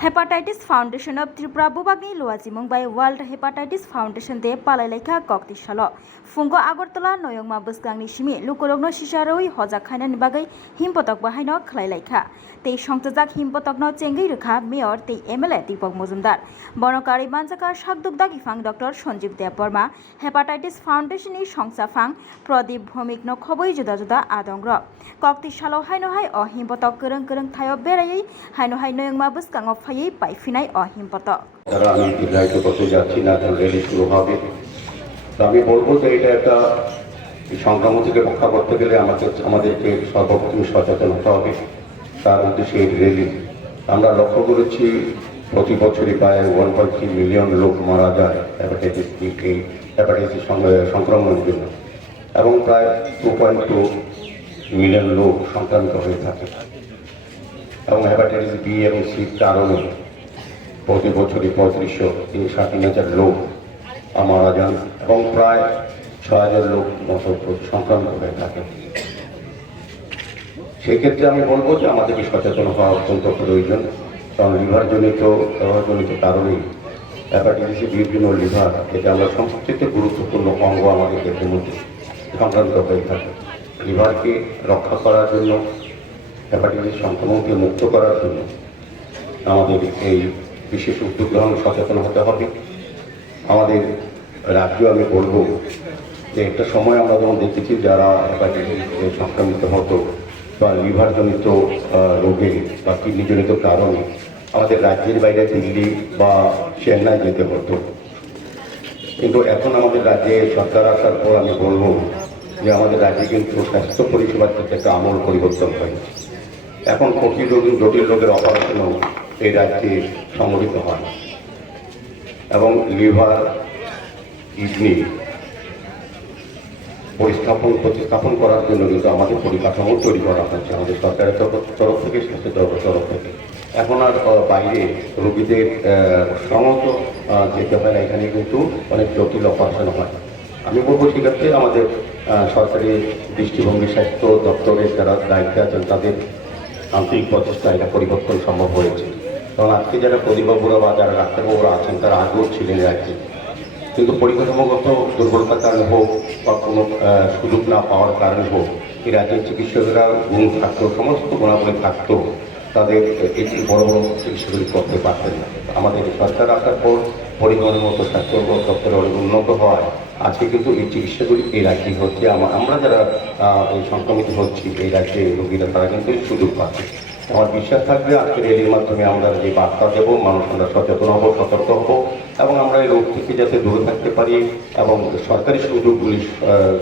Hepatitis foundation of Tripura बुबागनी लुआजिमुं by world hepatitis foundation दे पालायलायखा कक्तिसालो फुंगो आगरतला नयंमा बसगांनि सिमि लुकुरगनो सिसारoi हजा खायनानि बागै हिमपतक बाहायनो खलायलायखा तै संतजाक हिमपतकनो चेंगै रोखा मेयर तै एमएलए दीपक मजुमदार बनकारि मानजाका साकदुकदा गिफां डॉक्टर सञ्जीव देवबर्मा हेपाटाइटिस फाउंडेशननि संसाफां प्रदीप भौमिकनो खबै जुदा जुदा आदंग्र कक्तिसालो हायनोहाय अ हिमपतक गोरों गोरों थायो बेरायै हायनोहाय नयंमा बसगाङाव फायै पाइफिनाय अ हिमपतक যারা আমি দীর্ঘায়িত করতে যাচ্ছি না কারণ রেলি শুরু হবে তো আমি বলবো যে এটা একটা সংক্রমণ থেকে রক্ষা করতে গেলে আমাদেরকে সর্বপ্রথম সচেতন হতে হবে তার উদ্দেশ্যে এই রেলি আমরা লক্ষ্য করেছি প্রতি বছরই প্রায় 1.3 মিলিয়ন লোক মারা যায় হেপাটাইটিস সংক্রমণের জন্য এবং প্রায় 2.2 মিলিয়ন লোক সংক্রামিত হয়ে থাকে এবং হেপাটাইটিস বি এবং সির কারণে প্রতি বছরই 35,000 লোক মারা যান এবং প্রায় 6,000 লোক সংক্রামিত হয়ে থাকে। সেক্ষেত্রে আমি বলবো যে আমাদেরকে সচেতন হওয়া অত্যন্ত প্রয়োজন কারণ লিভারজনিত কারণেই হেপাটাইটিসের বিভিন্ন লিভার এটা আমরা সবচেয়ে গুরুত্বপূর্ণ অঙ্গ আমাদের দেহের মধ্যে সংক্রান্ত হয়ে থাকে। লিভারকে রক্ষা করার জন্য হেপাটাইটিস সংক্রমণকে মুক্ত করার জন্য আমাদের এই বিশেষ উদ্যোগ গ্রহণ সচেতন হতে হবে। আমাদের রাজ্য আমি বলবো যে একটা সময় আমরা যেমন দেখেছি যারা হেপাটাইটিসে সংক্রমিত হতো বা লিভারজনিত রোগে বা কিডনিজনিত কারণে আমাদের রাজ্যের বাইরে দিল্লি বা চেন্নাই যেতে হতো, কিন্তু এখন আমাদের রাজ্যে সরকার আসার পর আমি বলবো যে আমাদের রাজ্যে কিন্তু স্বাস্থ্য পরিষেবার ক্ষেত্রে একটা আমূল পরিবর্তন হয়েছে। এখন জটিল রোগের অপারেশনও এই রাজ্যে সংগঠিত হয় এবং লিভার কিডনি প্রতিস্থাপন করার জন্য কিন্তু আমাদের পরিকাঠামো তৈরি করা হচ্ছে আমাদের সরকারের তরফ থেকে, স্বাস্থ্য তরফ থেকে। এখন আর বাইরে রোগীদের সমত যেতে হয় না, এখানে কিন্তু অনেক জটিল অপারেশন হয়। আমি বলবো সেক্ষেত্রে আমাদের সরকারি দৃষ্টিভঙ্গি স্বাস্থ্য দপ্তরের যারা দায়িত্বে আছেন তাদের আন্তরিক প্রচেষ্টা এটা পরিবর্তন সম্ভব হয়েছে। কারণ আজকে যারা প্রদীপবাবুরা বা যারা ডাক্তারবাবুরা আছেন তারা আগেও ছিলেন রাজ্যে, কিন্তু পরিকাঠামোগত দুর্বলতার কারণে হোক বা কোনো সুযোগ না পাওয়ার কারণে হোক এই রাজ্যের চিকিৎসকেরা গুণ থাকতো, সমস্ত গুণাবলী থাকতো, তাদের এই বড় বড় চিকিৎসাগুলি করতে পারতেন না। আমাদের সরকার আসার পর পরিবহনের মতো স্বাস্থ্য দপ্তরে অনেক উন্নত হওয়ায় আজকে কিন্তু এই চিকিৎসাগুলি এই রাজ্যে হচ্ছে। আমরা যারা এই সংক্রমিত হচ্ছি এই রাজ্যে রোগীরা তারা কিন্তু সুযোগ পাচ্ছে। আমার বিশ্বাস থাকবে আজকের রেলির মাধ্যমে আমরা যে বার্তা দেবো মানুষ আমরা সচেতন হবো, সতর্ক হবো এবং আমরা এই রোগ থেকে যাতে দূরে থাকতে পারি এবং সরকারি সুযোগগুলি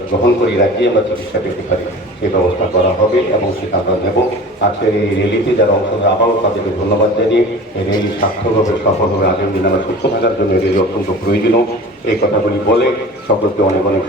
গ্রহণ করে এই রাজ্যে আমরা চিকিৎসা পেতে পারি সেই ব্যবস্থা করা হবে এবং সেটা আমরা নেব। আজকের এই রেলিতে যারা অংশ নেয় আবারও তাদেরকে ধন্যবাদ জানিয়ে এই রেলি সার্থকভাবে সফল হবে আগামী দিন আমরা সুস্থ থাকার জন্য রেলি অত্যন্ত প্রয়োজনীয় এই কথাগুলি বলে সকলকে অনেক অনেক